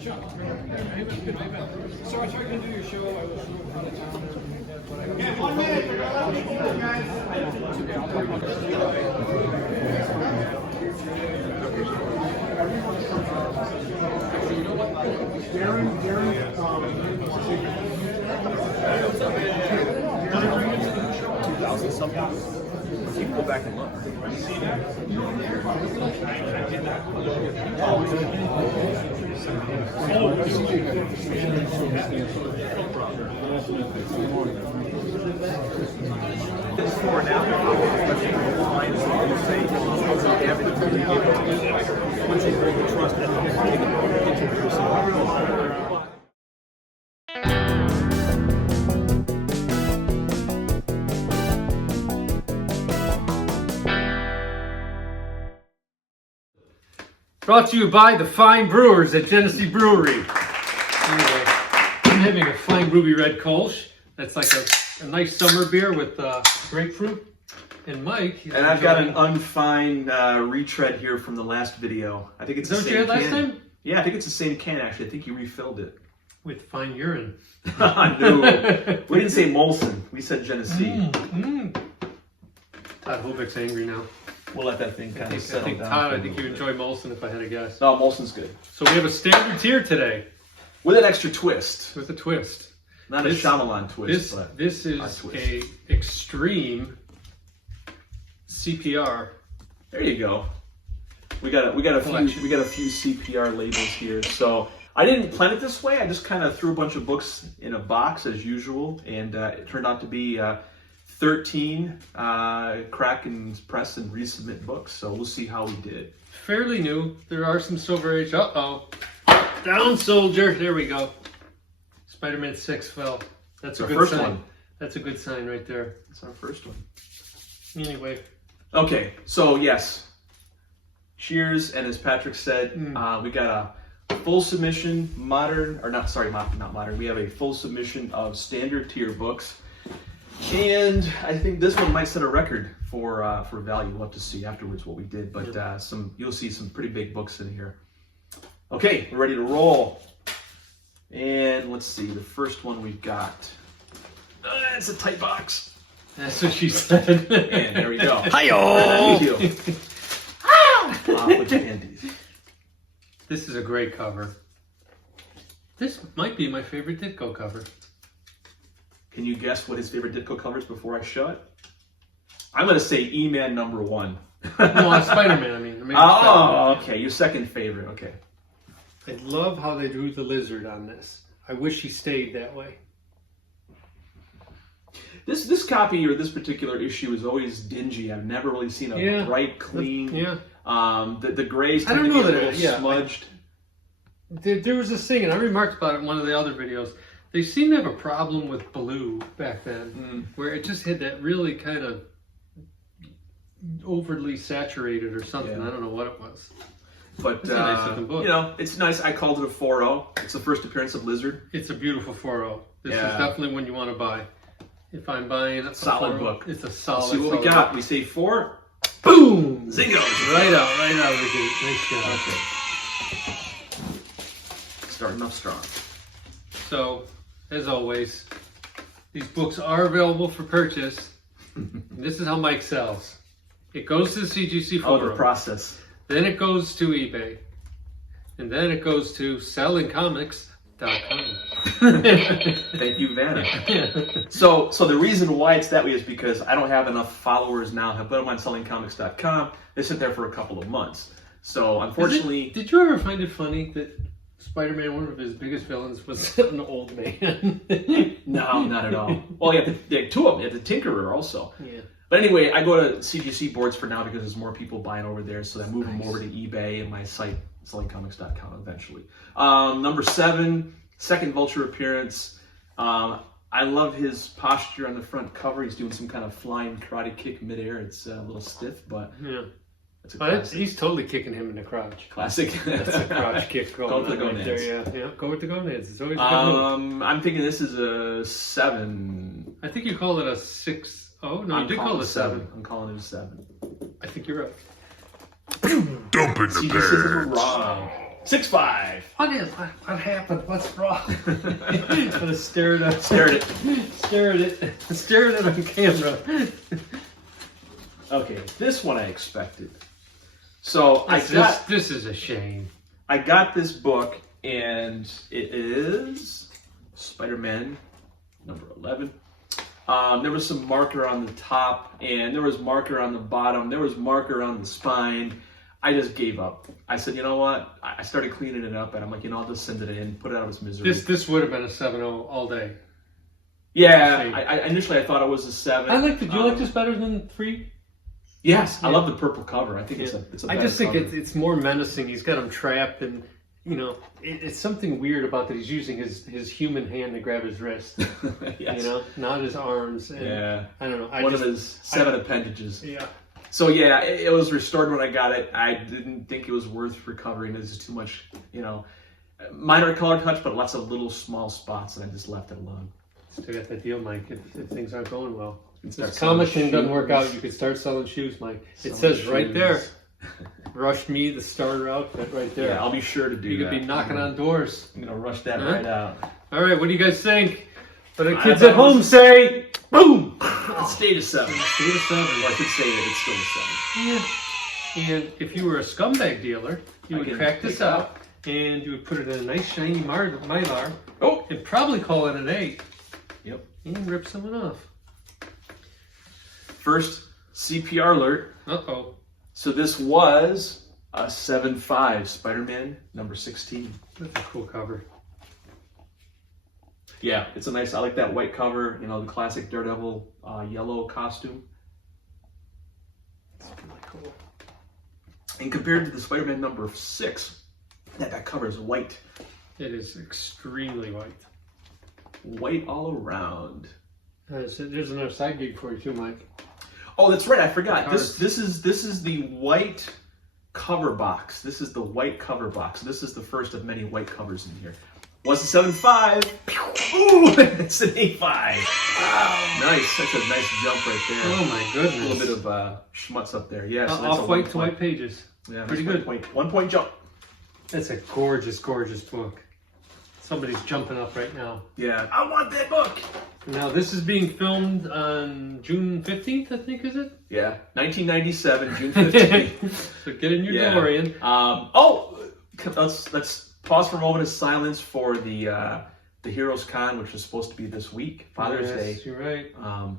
Sure. So I tried to do your show. I was out of town. Yeah, 1 minute. They're allowed to go, guys. You can go back and look. It's for now. Brought to you by the fine brewers at Genesee Brewery. Anyway, I'm having a fine ruby red Kolsch. That's like a nice summer beer with grapefruit. And Mike. And I've got an unfine retread here from the last video. I think it's the Is that same what you had can. last time? Yeah, I think it's the same can actually. I think you refilled it. With fine urine. No, we didn't say Molson. We said Genesee. Todd Hovick's angry now. We'll let that thing kind of I settle think down. Todd, I think you enjoy Molson if I had to guess. No, Molson's good. So we have a standard tier today. With an extra twist. With a twist. Not a Shyamalan twist, but this is a extreme CPR. There you go. We got a few CPR labels here. So I didn't plan it this way. I just kind of threw a bunch of books in a box as usual, and it turned out to be 13 crack and press and resubmit books. So we'll see how we did. Fairly new. There are some Silver Age. Down, soldier. There we go. Spider-Man 6 fell. That's a good first sign. one. That's a good sign right there. That's our first one. Anyway. Okay, so yes. Cheers, and as Patrick said, we got a full submission not modern. We have a full submission of standard tier books. And I think this one might set a record for value. We'll have to see afterwards what we did, but you'll see some pretty big books in here. Okay, we're ready to roll. And let's see, the first one we've got. It's a tight box. That's what she said. And there we go. Hi-yo! With the Andes. This is a great cover. This might be my favorite Ditko cover. Can you guess what his favorite Ditko cover is before I show it? I'm going to say E-Man number 1. No, Spider-Man, I mean. Oh, okay. Your second favorite. Okay. I love how they drew the lizard on this. I wish he stayed that way. This copy or this particular issue is always dingy. I've never really seen a bright, clean. The grays tend to be a little smudged. There was this thing, and I remarked about it in one of the other videos. They seem to have a problem with blue back then, where it just had that really kind of overly saturated or something. Yeah. I don't know what it was. But, it's a nice looking book. You know, it's nice. I called it a 4.0. It's the first appearance of Lizard. It's a beautiful 4.0. This is definitely one you want to buy. If I'm buying a solid 4.0, book. It's a solid. Let's see what we got. We say 4. Boom! Zingo! Right out of the gate. Nice job. Okay. Starting off strong. So, as always, these books are available for purchase. This is how Mike sells. It goes to the CGC forum. The process. Then it goes to eBay. And then it goes to sellingcomics.com. Thank you, Vanna. So the reason why it's that way is because I don't have enough followers now. I put them on sellingcomics.com. They sit there for a couple of months. So unfortunately... Did you ever find it funny that Spider-Man, one of his biggest villains, was an old man? No, not at all. Well, you have two of them. You have the Tinkerer also. Yeah. But anyway, I go to CGC boards for now because there's more people buying over there. So I move them over to eBay and my site, sellingcomics.com, eventually. Number 7, second Vulture appearance. I love his posture on the front cover. He's doing some kind of flying karate kick midair. It's a little stiff, but it's a classic. He's totally kicking him in the crotch. Classic. That's a crotch kick going Go for the right gonads. there. Yeah, go with the gonads. It's always a good move. I'm thinking this is a 7. I think you called it a 6. Oh, no, you did call it a 7. I'm calling it a 7. I think you're right. Dump in the CGC is bed. wrong. 6'5". What happened? What's wrong? I'm gonna stare at it. Stare at it. Stare at it on camera. Okay, this one I expected. So This is a shame. I got this book, and it is Spider-Man number 11. There was some marker on the top, and there was marker on the bottom. There was marker on the spine. I just gave up. I said, you know what? I started cleaning it up, and I'm like, I'll just send it in, put it out of its misery. This would have been a 7-0 all day. Yeah, initially I thought it was a 7. Did you like this better than 3? Yes, yeah. I love the purple cover. I think it's a I better just think cover. it's more menacing. He's got him trapped, and it's something weird about that. He's using his human hand to grab his wrist. Yes. Not his arms. And Yeah. I don't know. One of his 7 appendages. Yeah. So yeah, it was restored when I got it. I didn't think it was worth recovering. It's just too much, minor color touch, but lots of little small spots, and I just left it alone. Still got that deal, Mike. If things aren't going well, if start this comic thing selling doesn't work shoes. out, you could start selling shoes, Mike. It Selling says right shoes. there, "Rush Me," the starter outfit, right there. Yeah, I'll be sure to do You that. could be knocking on doors. I'm gonna rush that Huh? right out. All right, what do you guys think? But the I kids thought at it was- home say, "Boom!" It stayed a 7. Stay to 7. Or I could say that it's still a 7. Yeah. And if you were a scumbag dealer, you I would can crack this pick it out and you would put it in a nice shiny mylar Oh! and probably call it an 8 Yep. and rip someone off. First CPR alert. Uh-oh. So this was a 7.5 Spider-Man number 16. That's a cool cover. Yeah, it's a nice, I like that white cover, the classic Daredevil yellow costume. It's really cool. And compared to the Spider-Man number 6, that cover is white. It is extremely white. White all around. So there's another side gig for you too, Mike. Oh, that's right, I forgot. Cards. This is the white cover box. This is the white cover box. This is the first of many white covers in here. Was a 7.5. Ooh, it's an 8.5. Wow, nice. That's a nice jump right there. Oh my goodness. A little bit of schmutz up there. Yeah, so that's a Off-white 1 to white point. pages. Yeah, Pretty nice good. 1 point jump. That's a gorgeous, gorgeous book. Somebody's jumping up right now. Yeah, I want that book. Now, this is being filmed on June 15th, I think, is it? Yeah, 1997, June 15th. So get in your Yeah. DeLorean. Let's pause for a moment of silence for the Heroes Con, which was supposed to be this week, Father's Day. Yes, you're right.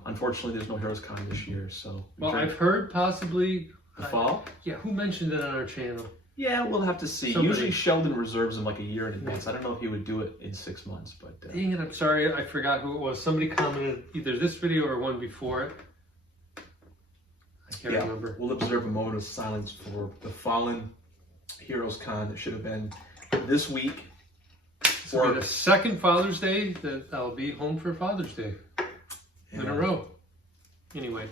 Unfortunately, there's no Heroes Con this year, so. Well, I've heard possibly... the fall. Yeah, who mentioned it on our channel? Yeah, we'll have to see. Somebody- Usually Sheldon reserves them like a year in advance. I don't know if he would do it in 6 months, but Dang it, I'm sorry, I forgot who it was. Somebody commented either this video or one before it. I can't remember. we'll observe a moment of silence for the fallen Heroes Con that should have been this week. This will be the second Father's Day that I'll be home for Father's Day in a row. Anyway,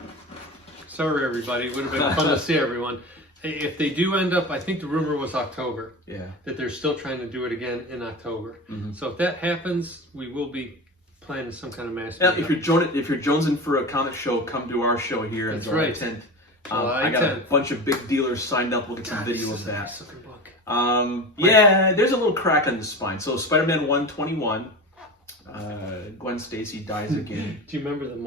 sorry everybody. It would have been fun to see everyone. If they do end up, I think the rumor was October. Yeah. That they're still trying to do it again in October. Mm-hmm. So if that happens, we will be planning some kind of mass. Yeah, if you're jonesing for a comic show, come to our show here on That's July right. 10th. July I got 10th. a bunch of big dealers signed up. We'll get some video of that. Nice looking book. Yeah, there's a little crack on the spine. So Spider-Man 121, Gwen Stacy dies again. Do you remember one of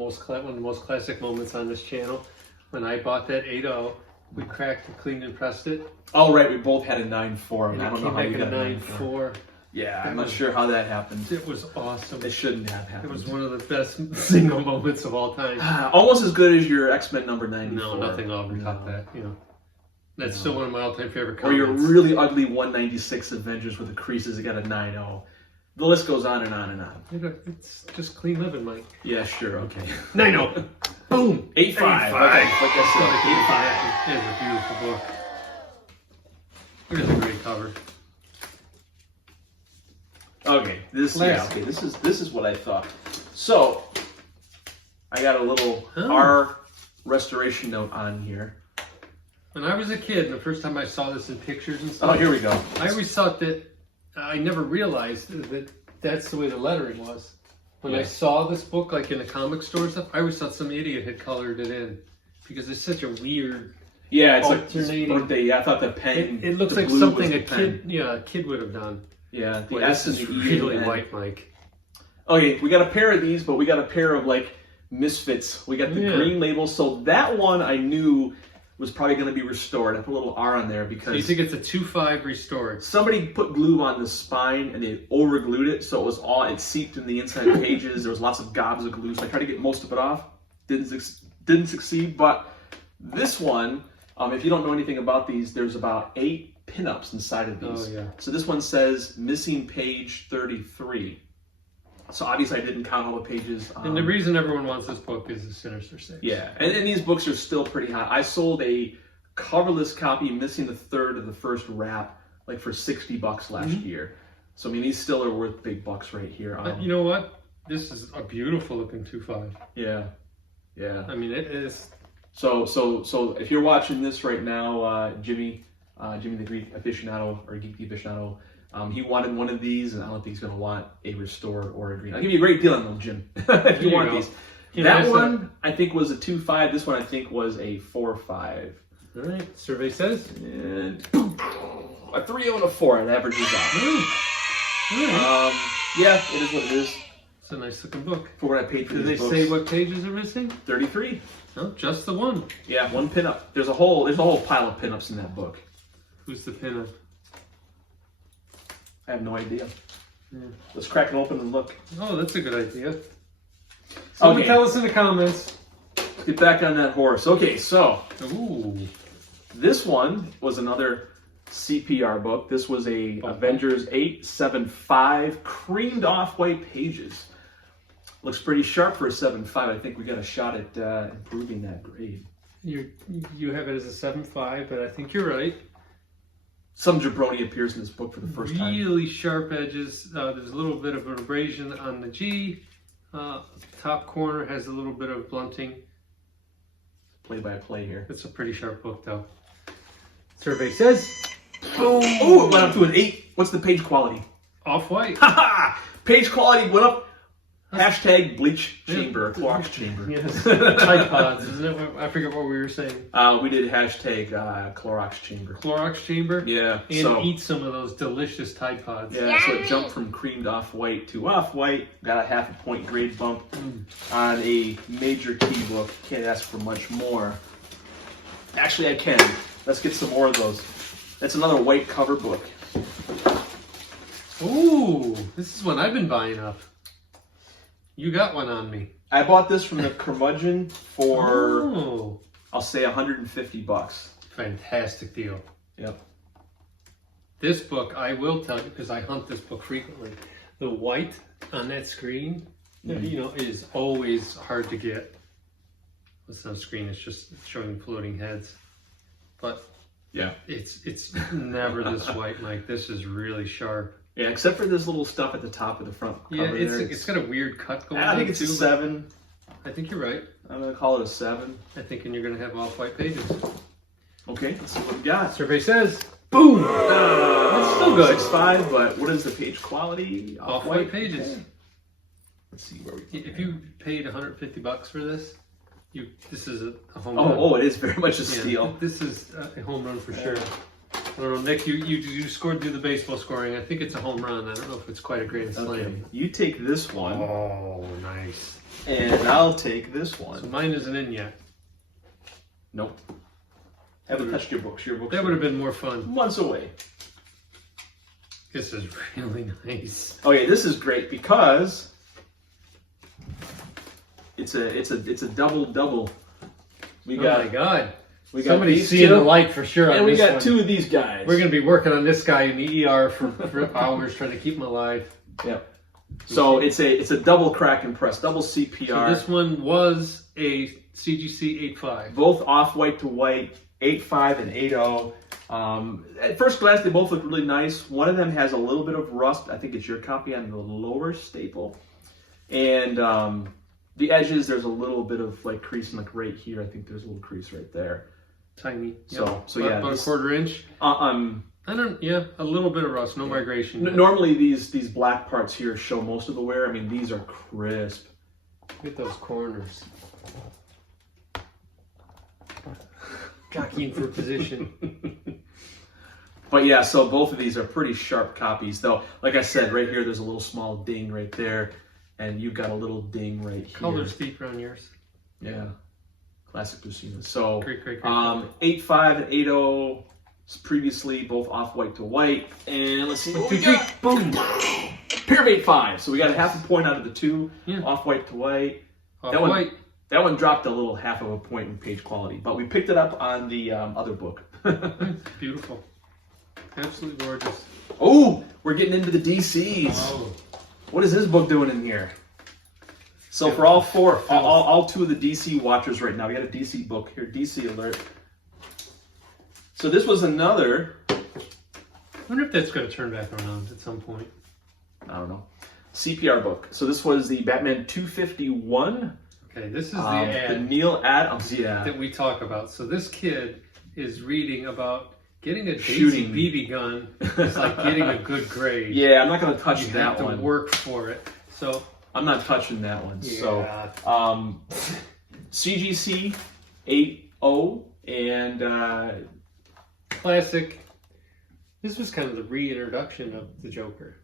the most classic moments on this channel? When I bought that 8.0, we cracked and cleaned and pressed it. Oh, right, we both had a 9.4. And I it don't know came how back you in got a a 9.4. 9.4. Yeah, I'm not sure how that happened. It was awesome. It shouldn't have It happened. was one of the best single moments of all time. Almost as good as your X-Men number 94. No, nothing will ever top that. That's still one of my all-time favorite Or your comments. really ugly 196 Avengers with the creases that got a 9.0. The list goes on and on and on. It's just clean living, Mike. Yeah, sure, okay. 9.0. Boom. 8.5. 8.5. Like I It is a beautiful book. It is a great cover. said, 8.5. Okay, this is what I thought. So, I got a little R restoration note on here. When I was a kid, the first time I saw this in pictures and stuff, Oh, here we go. I always thought that, I never realized that that's the way the lettering was. When I saw this book, like in a comic store and stuff, I always thought some idiot had colored it in. Because it's such a weird, Yeah, it's like alternating. his birthday. Yeah, I thought the pen. It looks the like blue something was a the pen. kid would have done. Yeah, the Boy, S this and is the E. really and- white, Mike. Okay, we got a pair of these, but we got a pair of like Misfits. We got the green label, so that one I knew was probably going to be restored. I put a little R on there because So you think it's a 2.5 restored? somebody put glue on the spine and they over glued it, so it seeped in the inside pages. There was lots of gobs of glue, so I tried to get most of it off. Didn't succeed, but this one, if you don't know anything about these, there's about 8 pinups inside of these. Oh, yeah. So this one says missing page 33. So obviously I didn't count all the pages. And the reason everyone wants this book is the Sinister Six. Yeah, and these books are still pretty hot. I sold a coverless copy missing the third of the first wrap like for $60 last year. So I mean, these still are worth big bucks right here. But you know what? This is a beautiful looking 2.5. Yeah, yeah. I mean, it is. So if you're watching this right now, Jimmy the Greek aficionado or geek aficionado, he wanted one of these, and I don't think he's going to want a restored or a green. I'll give you a great deal on them, Jim, if you want these. That one, I think, was a 2.5. This one, I think, was a 4.5. All right, survey says. And a 3.0 and a 4, it averages out. Right. Yeah, it is what it is. It's a nice looking book. For what I paid for Did they these books. say what pages are missing? 33. No, just the one. Yeah, one pinup. There's a whole pile of pinups in that book. Who's the pinup? I have no idea. Yeah. Let's crack it open and look. Oh, that's a good idea. Someone Okay. tell us in the comments. Let's get back on that horse. Okay, so Ooh. this one was another CPR book. This was a Avengers 875 creamed off white pages. Looks pretty sharp for a 7.5. I think we got a shot at improving that grade. You have it as a 7.5, but I think you're right. Some jabroni appears in this book for the first time. Really sharp edges. There's a little bit of an abrasion on the G. Top corner has a little bit of blunting. Play by play here. It's a pretty sharp book, though. Survey says. Boom! Oh, it went up to an 8. What's the page quality? Off-white. Haha! Page quality went up. Hashtag bleach chamber, Clorox chamber. Yes. Tide Pods, isn't it? I forget what we were saying. We did hashtag Clorox chamber. Clorox chamber. Yeah. And eat some of those delicious Tide Pods. Yeah, so it jumped from creamed off-white to off-white. Got a 0.5 point grade bump on a major key book. Can't ask for much more. Actually, I can. Let's get some more of those. That's another white cover book. Ooh, this is one I've been buying up. You got one on me. I bought this from the Curmudgeon for, Oh, I'll say, $150. fantastic deal. Yep. This book, I will tell you, because I hunt this book frequently, the white on that screen, you know, is always hard to get. It's not a screen, it's just showing floating heads. But Yeah. it's never this white, Mike. This is really sharp. Yeah, except for this little stuff at the top of the front Yeah, cover there. it's got a weird cut going on. I think it's a too, 7. but I think you're right. I'm going to call it a 7. I think and you're going to have off-white pages. Okay, let's see what we got. Survey says, boom! That's still good. 6.5, but what is the page quality? Off-white pages. Okay. Let's see where we If you paid $150 for this, this is a home Oh, run. oh, it is very much a Yeah, steal. this is a home run for sure. I don't know, Nick, you scored through the baseball scoring. I think it's a home run. I don't know if it's quite a grand slam. Okay, you take this one, Oh, nice. and I'll take this So one. mine isn't in yet. Nope. Haven't touched your books. Your books That are would have been more fun. months away. This is really nice. Okay, this is great because it's a double. We Oh got my God. we got Somebody's these seeing two, the light for sure on and we this got one. 2 of these guys. We're going to be working on this guy in the ER for hours trying to keep him alive. Yep. So it's a double crack and press, double CPR. So this one was a CGC 8.5. Both off-white to white, 8.5 and 8.0. At first glance, they both look really nice. One of them has a little bit of rust. I think it's your copy on the lower staple. And the edges, there's a little bit of like creasing, like right here. I think there's a little crease right there. Tiny. So About, yeah. about a quarter inch. A little bit of rust, no migration. Normally these black parts here show most of the wear. I mean, these are crisp. Look at those corners. Jockeying for position. But yeah, so both of these are pretty sharp copies, though. Like I said, right here, there's a little small ding right there, and you've got a little ding right here. Colors deeper on yours. Yeah, classic Lucina. So, great. 8.5 and 8.0 previously both off-white to white, and let's see what we 2, 3, got. Boom! Pair of 8.5. So we got a half a point out of the two, off-white to white. Off-white. That one dropped a little half of a point in page quality, but we picked it up on the other book. Beautiful. Absolutely gorgeous. Oh, we're getting into the DCs. Oh. What is this book doing in here? So for all four, all two of the DC watchers right now, we got a DC book here, DC alert. So this was another. I wonder if that's going to turn back around at some point. I don't know. CPR book. So this was the Batman 251. Okay, this is the ad. The Neil Adams, yeah. That we talk about. So this kid is reading about getting a Shooting. Daisy BB gun. It's like getting a good grade. Yeah, I'm not going to touch You that have one. to work for it. So I'm not touching that one. yeah. So CGC 8.0 and classic. This was kind of the reintroduction of the Joker.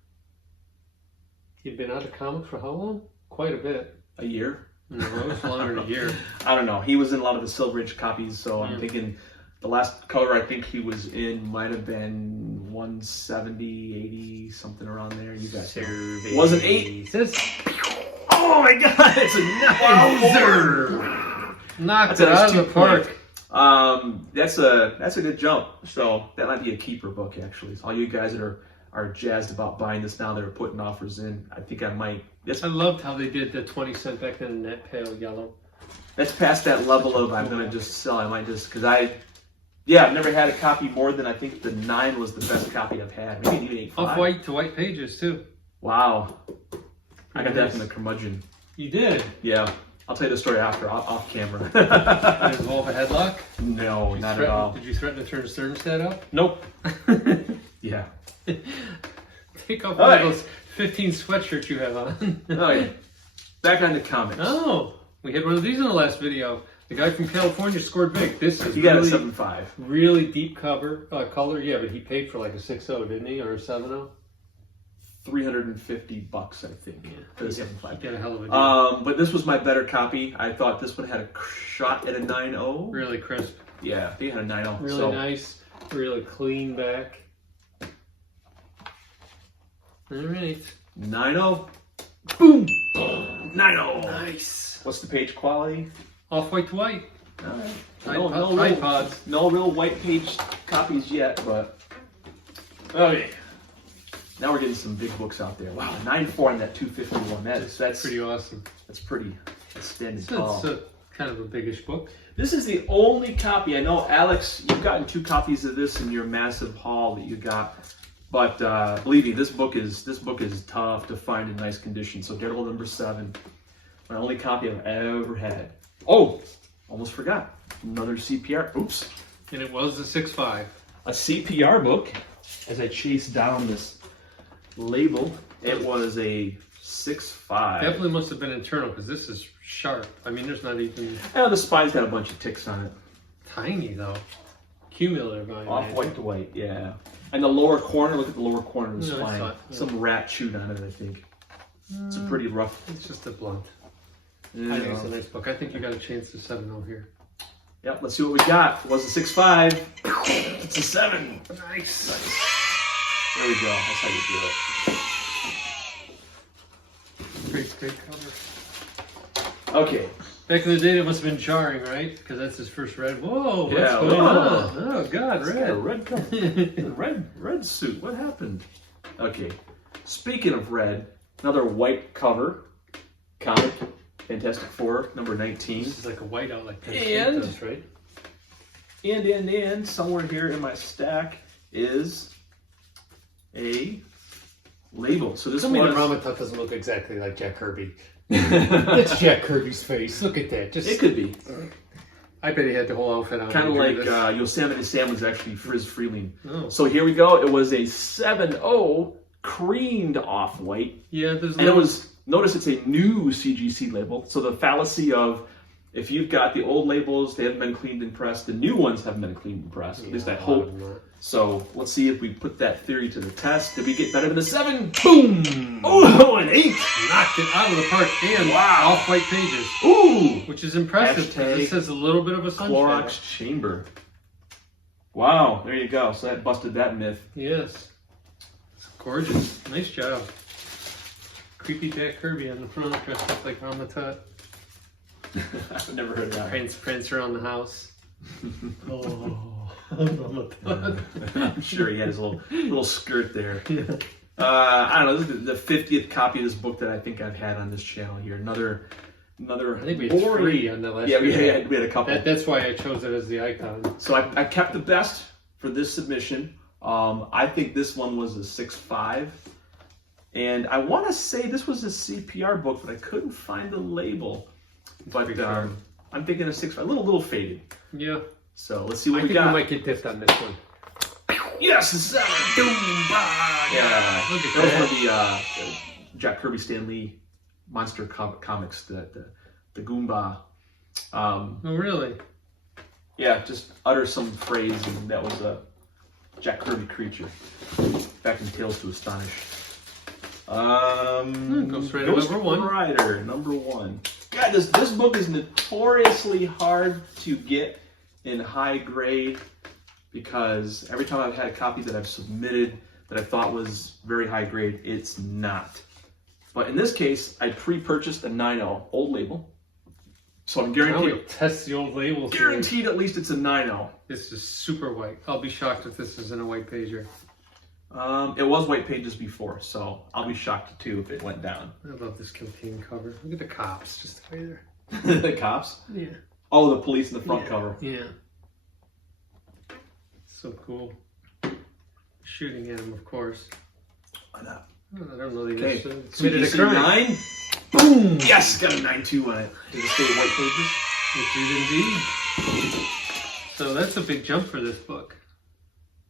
He'd been out of comics for how long? Quite a bit. a year. No, it was longer than a year. I don't know. He was in a lot of the Silver Age copies, so I'm thinking the last color I think he was in might have been 170, 80, something around there. You guys Survey. wasn't 8. Oh my god, it's a Wowzer! Knocked That's it a out of the 2 park. That's a good jump. So that might be a keeper book actually. So all you guys that are jazzed about buying this now, that are putting offers in, I think I might. I loved how they did the 20 cent back then in that pale yellow. That's past that level of I'm gonna just sell. I might just because I've never had a copy more than I think the 9 was the best copy I've had. Maybe even 8.5. Off white to white pages too. Wow. I got that from the curmudgeon. You did? Yeah. I'll tell you the story after, off camera. Did it involve a headlock? No, not at all. Did you threaten to turn his thermostat up? Nope. Yeah. Pick up one of those 15 sweatshirts you have on. Oh, yeah. Back on the comics. Oh, we had one of these in the last video. The guy from California scored big. This is He got really, a 7.5. really deep color. Yeah, but he paid for like a 6.0, didn't he, or a 7.0? $350, I think. Yeah, For the 7.5. Got a hell of a deal. But this was my better copy. I thought this one had a shot at a 9.0. Really crisp. Yeah, I think it had a 9.0. Really nice. Really clean back. All right. 9.0. Boom! 9.0. Nice. What's the page quality? Off white to white. Alright. Tripods. No real white page copies yet, but okay. Now we're getting some big books out there. Wow, 9.4 on that 251. That's Pretty awesome. That's pretty. That's standing So tall. it's kind of a biggish book. This is the only copy. I know, Alex, you've gotten 2 copies of this in your massive haul that you got. But believe me, this book is tough to find in nice condition. So Daredevil number 7, my only copy I've ever had. Oh, almost forgot. Another CPR. Oops. And it was a 6.5. A CPR book. As I chased down this label, it was a 6.5. Definitely must have been internal because this is sharp. I mean, there's not even The spine's got a bunch of ticks on it. tiny though. Cumulative. Off white to white, yeah. And the lower corner, look at the lower corner of the No, I spine. saw it, yeah. Some rat chewed on it, I think. It's a pretty rough. It's just a blunt. Yeah. I think it's a nice book. I think you got a chance to 7.0 here. Yep, let's see what we got. It was a 6.5. It's a 7. Nice. There we go. That's how you do Great cover. it. Okay. Back in the day, it must have been jarring, right? Because that's his first red. Whoa, what's Yeah, going whoa. on? Oh, God, It's got a red. red cover. red suit. What happened? Okay. Speaking of red, another white cover comic. Fantastic Four, number 19. This is like a whiteout, like Penn And- State does, right? And somewhere here in my stack is a label. So this Tell me was... the Ramatut doesn't look exactly like Jack Kirby. That's Jack Kirby's face. Look at that. Just It could be. I bet he had the whole outfit on. Kind of when he like drew this. Yosemite Sam was actually Frizz Freeling. Oh. So here we go. It was a 7.0 creamed off-white. Yeah, there's And it was, notice it's a new CGC label. So the fallacy of if you've got the old labels, they haven't been cleaned and pressed. The new ones haven't been cleaned and pressed. At least I hope. So let's see if we put that theory to the test. Did we get better than a 7? Boom! Oh, an 8! Knocked it out of the park and Wow. off white pages. Ooh! Which is impressive. Hashtag This has a little bit of a sunshine. Clorox chamber. Wow, there you go. So that busted that myth. Yes. It's gorgeous. Nice job. Creepy Jack Kirby on the front, dressed up like Mama Tut. I've never heard of that. Prince around the house. Oh, Mama Tut. I'm sure he had his little skirt there. Yeah. I don't know. This is the 50th copy of this book that I think I've had on this channel here. Another. I think we had 3 on the last. Yeah, we had a couple. That's why I chose it as the icon. So I kept the best for this submission. I think this one was a 6.5. And I want to say this was a CPR book, but I couldn't find the label. But I'm thinking a 6.5, a little faded. Yeah. So let's see what we I got. think we might get diffed on this one. Yes, a 7. Yeah. Look at That was that. one of the Jack Kirby Stan Lee monster comics, the Goomba. Oh, really? Yeah, just utter some phrase, and that was a Jack Kirby creature back in Tales to Astonish. Ghost Rider Ghost number 1. Rider number 1. God, this book is notoriously hard to get in high grade because every time I've had a copy that I've submitted that I thought was very high grade, it's not. But in this case, I pre-purchased a 9.0 old label, so I'm Now we guaranteed. test the old labels. here. Guaranteed, at least it's a 9.0. This is super white. I'll be shocked if this isn't a white pager. It was white pages before, so I'll be shocked too if it went down. I love this campaign cover. Look at the cops just right there. The cops? Yeah. Oh, the police in the front cover. Yeah. So cool. Shooting at him, of course. Why not? I don't know the Okay, committed a CGC crime. 9. Boom! Yes, got a 9.2 on it. Did it stay white pages? It did indeed. So that's a big jump for this book.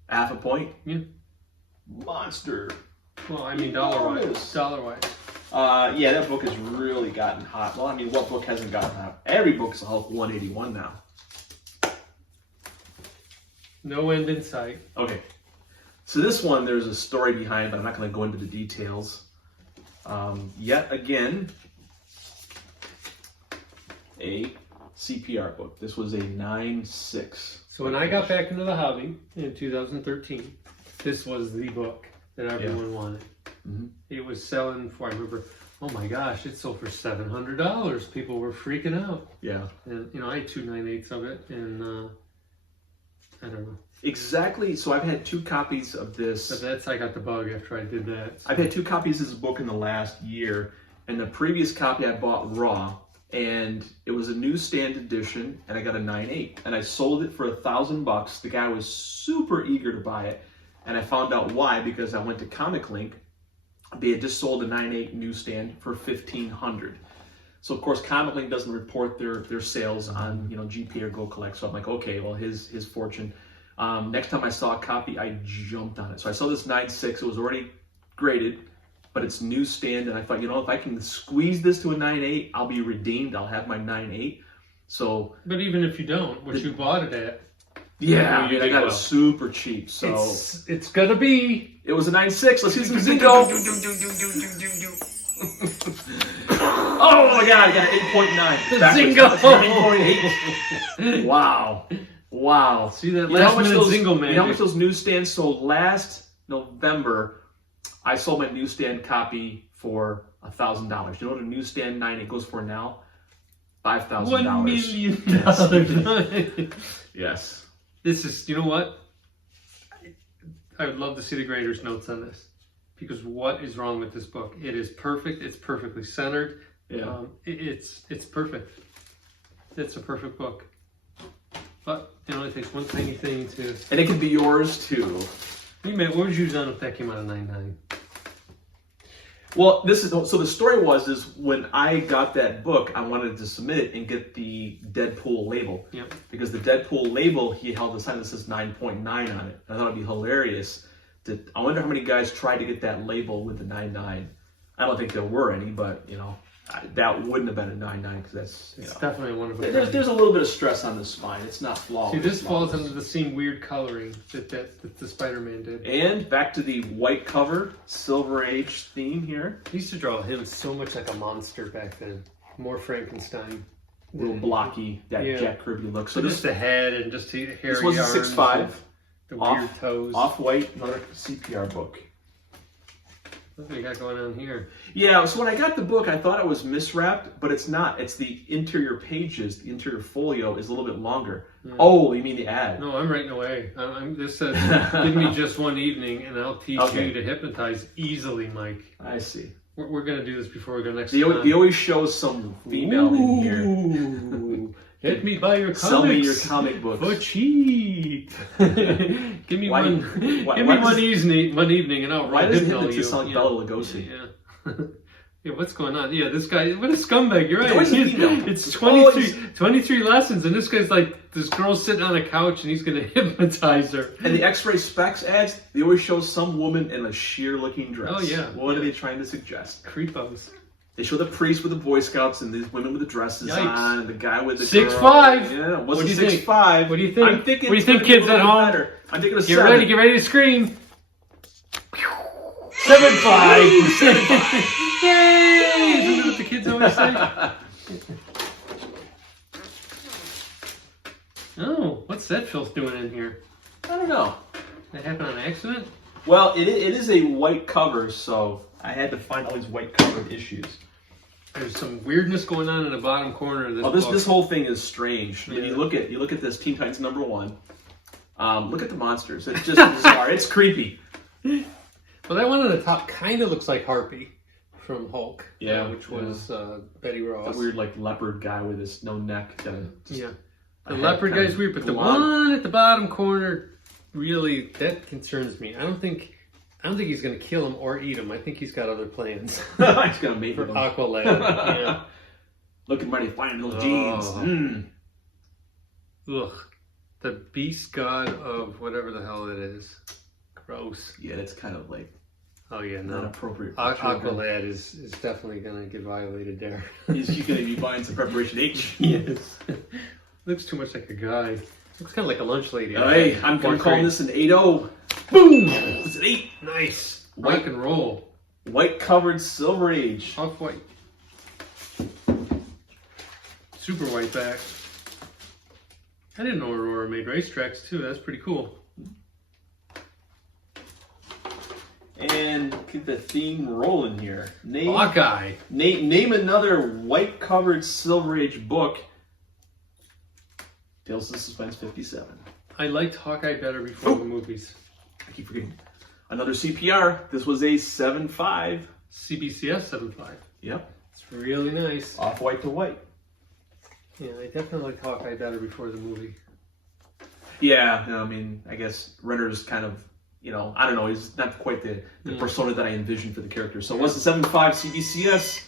Half a point. Yeah. Monster. Well, I mean dollar-wise. Enormous. Dollar-wise. Yeah, that book has really gotten hot. Well, I mean, what book hasn't gotten hot? Every book's a Hulk 181 now. No end in sight. Okay. So this one, there's a story behind, but I'm not going to go into the details. Yet again, a CPR book. This was a 9.6. So when I got back into the hobby in 2013, this was the book that everyone wanted. Mm-hmm. It was selling for, I remember, oh my gosh, it sold for $700. People were freaking out. Yeah. And, you know, I had 2 9/8 of it, and I don't know. Exactly. So I've had 2 copies of But this. I got the bug after I did that. So. I've had 2 copies of this book in the last year, and the previous copy I bought raw, and it was a newsstand edition, and I got a 9.8, and I sold it for $1,000. The guy was super eager to buy it, and I found out why because I went to Comic Link. They had just sold a 9.8 newsstand for $1,500. So of course Comic Link doesn't report their sales on GP or Go Collect. So I'm like, okay, well his fortune. Next time I saw a copy, I jumped on it. So I saw this 9.6. It was already graded, but it's newsstand, and I thought, if I can squeeze this to a 9.8, I'll be redeemed. I'll have my 9.8. So. But even if you don't, what you bought it at. Yeah, I got it super cheap. So it's gonna be. It was a 9.6. Let's see some Zingo. Oh my god, I got an 8.9. Zingo! 9.8. Wow. See that last minute Zingo man. You know how much those newsstands sold last November? I sold my newsstand copy for $1,000. You know what a newsstand 9.8 goes for now? $5,000. $1 million. Yes. This is, you know what? I would love to see the grader's notes on this. Because what is wrong with this book? It is perfect. It's perfectly centered. Yeah. It's perfect. It's a perfect book. But it only takes one tiny thing to. And it can be yours too. Hey man, what would you done if that came out of 9.9? Well, so the story is when I got that book, I wanted to submit it and get the Deadpool label. Yep. Because the Deadpool label, he held a sign that says 9.9 on it. I thought it'd be hilarious. I wonder how many guys tried to get that label with the 9.9. I don't think there were any, but that wouldn't have been a 9.9 because that's It's definitely one of a there's a little bit of stress on the spine. It's not flawless. See, this falls under the same weird coloring that the Spider-Man did. And back to the white cover, Silver Age theme here. I used to draw him so much like a monster back then. More Frankenstein. A little blocky, that Yeah. Jack Kirby look. So just the head and just the hairy this was a arms 6.5. and the weird toes. Off-white, another CPR book. What do we got going on here? Yeah, so when I got the book, I thought it was miswrapped, but it's not. It's the interior pages, the interior folio is a little bit longer. Oh, you mean the ad? No, I'm writing away. This says, give me just one evening and I'll teach you to hypnotize easily, Mike. I see. We're going to do this before we go next They time. always show some female in here. Ooh. Let me buy your comics. Sell me your comic books. For cheap. Give me one evening and I'll Why write does it it sound like Bela Lugosi? Yeah. Yeah, what's going on? Yeah, this guy, what a scumbag. You're right. Always a female. It's 23 lessons, and this guy's like, this girl's sitting on a couch, and he's going to hypnotize her. And the X-ray specs ads, they always show some woman in a sheer-looking dress. Oh, yeah. What are they trying to suggest? Creepos. They show the priest with the Boy Scouts and these women with the dresses Yikes. on, and the guy with the 6'5". Yeah, What what's do you a think? 6'5"? What do you think? I'm thinking. What do you think, kids at home? Better. I'm thinking a Get 7. ready to scream. 7'5". Yay! Isn't that what the kids always say? Oh, what's that filth doing in here? I don't know. That happened on accident? Well, it is a white cover, so I had to find all these white covered issues. There's some weirdness going on in the bottom corner of this book. This whole thing is strange. Yeah. When you look at this Teen Titans #1. Look at the monsters. It's just bizarre. It's creepy. Well, that one on the top kind of looks like Harpy from Hulk. Yeah, which was Betty Ross. The weird like leopard guy with his no neck. The leopard guy's weird, but the one at the bottom corner really that concerns me. I don't think he's going to kill him or eat him. I think he's got other plans. He's gonna mate for with him. Aqualad. Yeah. Looking mighty fine little jeans. Ugh. The beast god of whatever the hell it is. Gross. Yeah, that's kind of like Oh yeah, not no. appropriate. Aqualad is definitely going to get violated there. He's going to be buying some preparation H. Yes. Looks too much like a guy. Looks kind of like a lunch lady. Hey, I'm calling this an 8-0. Boom! It's an 8. Nice. Rock and roll. White covered Silver Age. Off white. Super white back. I didn't know Aurora made racetracks too. That's pretty cool. And keep the theme rolling here. Hawkeye. Name another white covered Silver Age book. Tales of Suspense 57. I liked Hawkeye better before the movies. I keep forgetting. Another CPR. This was a 7.5. CBCS 7.5. Yep. It's really nice. Off white to white. Yeah, I definitely liked Hawkeye better before the movie. Yeah, I mean, I guess Renner's kind of, I don't know, he's not quite the persona that I envisioned for the character. So it was a 7.5 CBCS.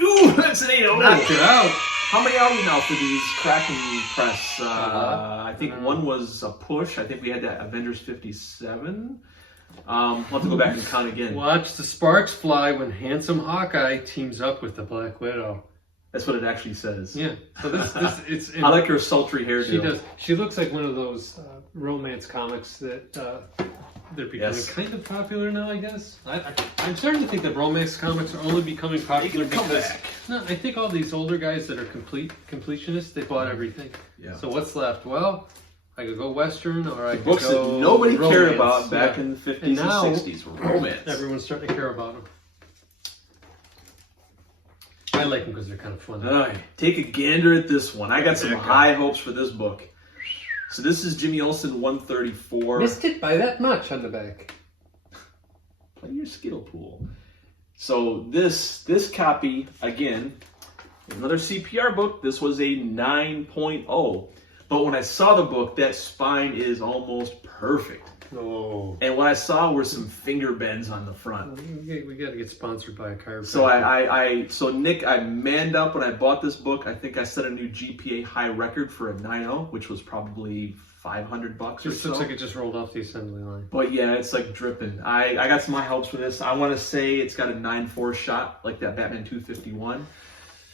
Ooh, that's an 8-0. Knocked it out. How many are we now for these Kraken press? I think one was a push. I think we had that Avengers 57. We'll have to go back and count again. Watch the sparks fly when handsome Hawkeye teams up with the Black Widow. That's what it actually says. Yeah. So it's. I like her sultry hairdo. She does. She looks like one of those romance comics that they're becoming kind of popular now. I guess. I'm starting to think that romance comics are only becoming popular because I think all these older guys that are completionists, they bought everything. Yeah. So what's left? Well, I could go Western or I could books go that nobody romance. cared about back in the 50s and, 60s. Romance. Everyone's starting to care about them. I like them because they're kind of fun. All right, take a gander at this one. I got some high hopes for this book. So this is Jimmy Olsen 134. Missed it by that much on the back. Play your Skittle pool. So this copy, again, another CPR book. This was a 9.0. But when I saw the book, that spine is almost perfect. Oh. And what I saw were some finger bends on the front. We got to get sponsored by a chiropractor. So Nick, I manned up when I bought this book. I think I set a new GPA high record for a 9.0, which was probably $500 or Just so. looks like it just rolled off the assembly line. But yeah, it's like dripping. I got some high hopes for this. I want to say it's got a 9.4 shot, like that Batman 251.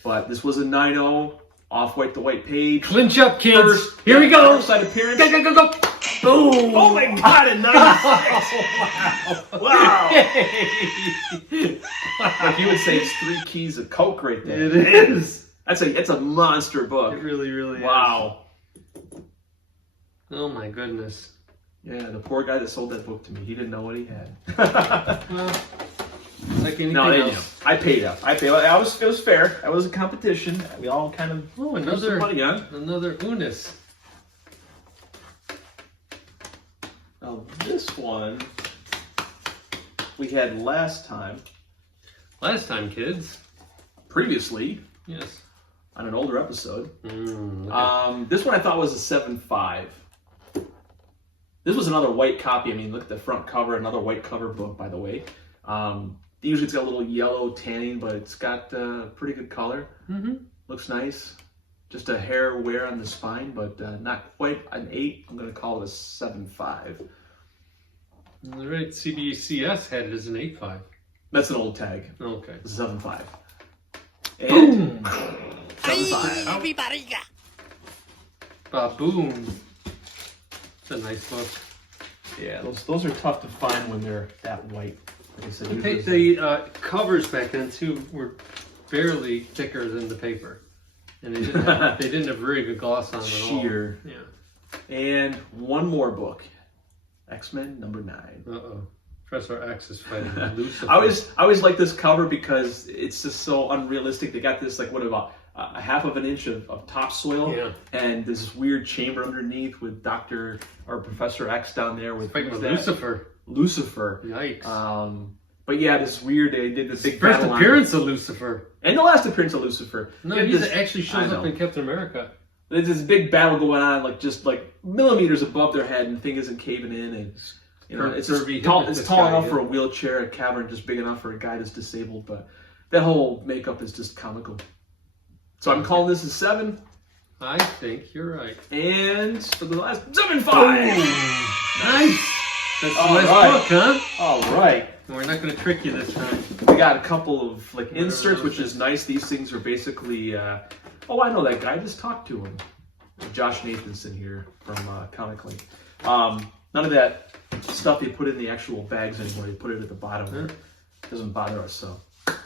But this was a 9.0, off-white to white page. Clinch up, kids. Here we go. First side appearance. Go. Boom. Oh my God, a 9.6. Wow. Like you would say, it's 3 keys of Coke right there. It is. It's a monster book. It really is. Wow. Oh my goodness. Yeah, the poor guy that sold that book to me, he didn't know what he had. Well, like anything No, else. I paid up. It was fair. It was a competition. We all kind of put some money on. Another Unis. Now this one we had last time. Last time, kids. Previously, Yes. on an older episode. Okay. This one I thought was a 7.5. This was another white copy. I mean, look at the front cover. Another white cover book, by the way. Usually it's got a little yellow tanning, but it's got pretty good color. Looks nice. Just a hair wear on the spine, but not quite an 8. I'm going to call it a 7.5. All right. CBCS had it as an 8.5. That's an old tag. Okay. It's a 7.5. And 7.5. Ba-boom. It's a nice book. Yeah, those are tough to find when they're that white. Like I said, The covers back then too were barely thicker than the paper, and they didn't have very good gloss on them at all. sheer. Yeah. And one more book, X-Men #9. Professor X is fighting Lucifer. I always like this cover because it's just so unrealistic. They got this about a half of an inch of topsoil, and this weird chamber underneath with Professor X down there with fighting with Lucifer. Lucifer. Yikes. But yeah, this weird. They did this big First battle appearance of Lucifer. and the last appearance of Lucifer. No, And he this- actually I shows up know. in Captain America. There's this big battle going on, just millimeters above their head, and the thing isn't caving in, and it's Kirby tall. hit It's this tall guy, enough yeah. for a wheelchair, a cavern just big enough for a guy that's disabled. But that whole makeup is just comical. So I'm calling this a 7, I think you're right. and for the last 7.5. Nice. That's the All last right. book, huh? All right. We're not going to trick you this time. We got a couple of inserts, which is nice. These things are basically. I know that guy. I just talked to him. Josh Nathanson here from Comic Link. None of that stuff they put in the actual bags anymore. They put it at the bottom. It doesn't bother us. So.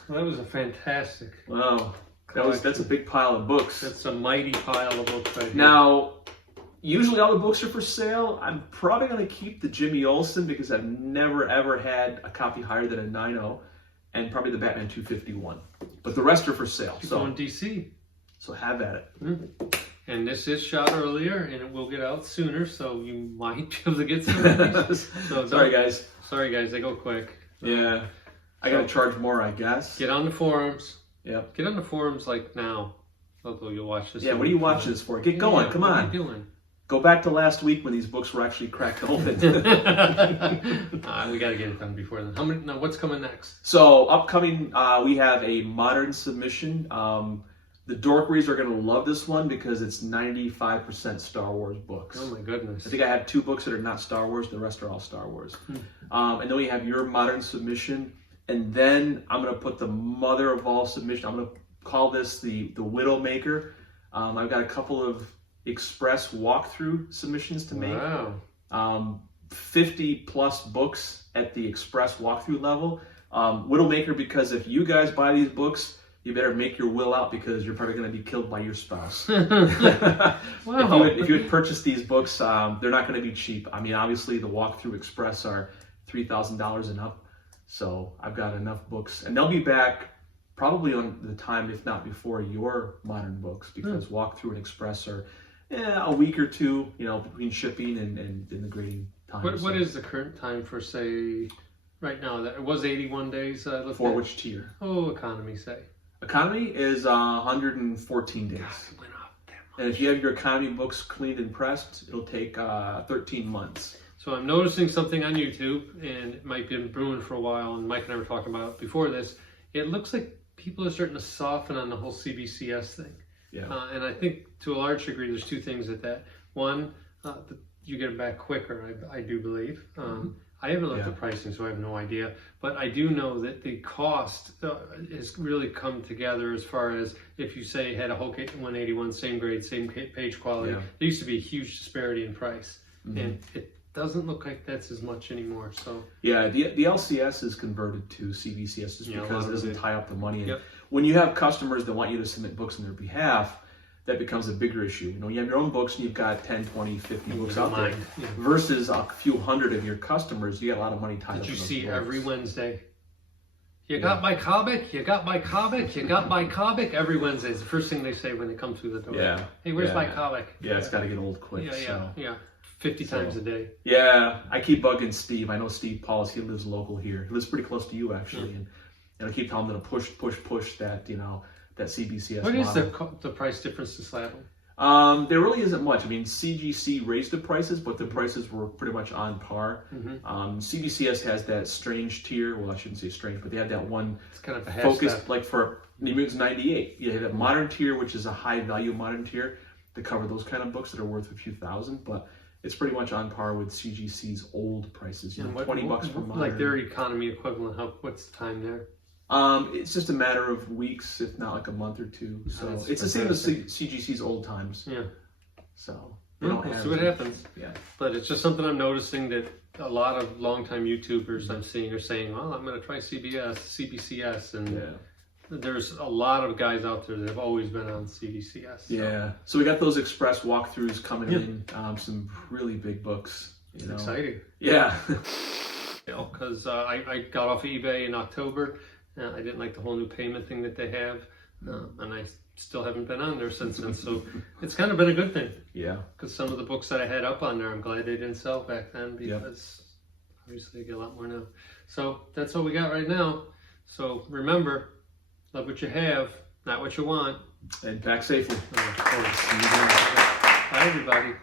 Well, that was a fantastic. Wow. That's a big pile of books. That's a mighty pile of books right here. Now, usually all the books are for sale. I'm probably going to keep the Jimmy Olsen because I've never ever had a copy higher than a 9.0, and probably the Batman 251. But the rest are for sale. So on DC. So have at it. And this is shot earlier, and it will get out sooner, so you might be able to get some of these. So Sorry, guys. Sorry, guys. They go quick. Yeah. I got to charge more, I guess. Get on the forums. Yep. Get on the forums like now. Although you'll watch this. Yeah, what are you watching this for? Get going. Come on. What are you doing? Go back to last week when these books were actually cracked open. We got to get it done before then. Now, what's coming next? So, upcoming, we have a modern submission. The Dorkeries are going to love this one because it's 95% Star Wars books. Oh my goodness. I think I have 2 books that are not Star Wars. The rest are all Star Wars. And then we have your modern submission. And then I'm going to put the mother of all submission. I'm going to call this the Widowmaker. I've got a couple of express walkthrough submissions to make. Wow. 50 plus books at the express walkthrough level. Widowmaker, because if you guys buy these books, you better make your will out because you're probably going to be killed by your spouse. Wow. If you had purchased these books, they're not going to be cheap. I mean, obviously the walkthrough express are $3,000 and up. So I've got enough books, and they'll be back probably on the time, if not before, your modern books, because walkthrough and express are a week or 2, between shipping and the grading time. What is the current time for, say, right now? That it was 81 days. For which tier? Oh, economy, say. Economy is 114 days. God, it went up that much. And if you have your economy books cleaned and pressed, it'll take 13 months. So I'm noticing something on YouTube, and it might be brewing for a while, and Mike and I were talking about it before this. It looks like people are starting to soften on the whole CBCS thing. Yeah. And I think to a large degree, there's two things at that. One, you get them back quicker, I do believe. I haven't looked at pricing, so I have no idea. But I do know that the cost has really come together as far as if you say had a whole 181, same grade, same page quality, there used to be a huge disparity in price. And it doesn't look like that's as much anymore. So yeah, the LCS is converted to CBCS just because it doesn't tie up the money. And when you have customers that want you to submit books on their behalf, that becomes a bigger issue. You know, you have your own books and you've got 10, 20, 50 books out there versus a few hundred of your customers. You got a lot of money tied up. Did you see every Wednesday? You got my comic? You got my comic? You got my comic? Every Wednesday is the first thing they say when they come through the door. Yeah. Hey, where's my comic? Yeah, it's got to get old quick. Yeah. 50 times a day. Yeah, I keep bugging Steve. I know Steve Paulus, he lives local here. He lives pretty close to you, actually. And I keep telling him to push that, that CBCS What is model. the price difference to Slattle? There really isn't much. I mean, CGC raised the prices, but the prices were pretty much on par. CBCS has that strange tier. Well, I shouldn't say strange, but they had that one It's kind of a focused, like for maybe it's 98. You have that modern tier, which is a high value modern tier to cover those kind of books that are worth a few thousand, but it's pretty much on par with CGC's old prices. $20 for modern. Like their economy equivalent. What's the time there? It's just a matter of weeks, if not like a month or two. So it's the same as CGC's old times. Yeah. So we'll see what happens. Yeah. But it's just something I'm noticing that a lot of longtime YouTubers I'm seeing are saying, well, I'm going to try CBCS. And there's a lot of guys out there that have always been on CBCS. So. Yeah. So we got those express walkthroughs coming in. Some really big books. It's exciting. Yeah. Because I got off of eBay in October. I didn't like the whole new payment thing that they have, and I still haven't been on there since then. So it's kind of been a good thing. Yeah. Because some of the books that I had up on there, I'm glad they didn't sell back then because obviously I get a lot more now. So that's what we got right now. So remember, love what you have, not what you want. And pack safely. Bye, everybody.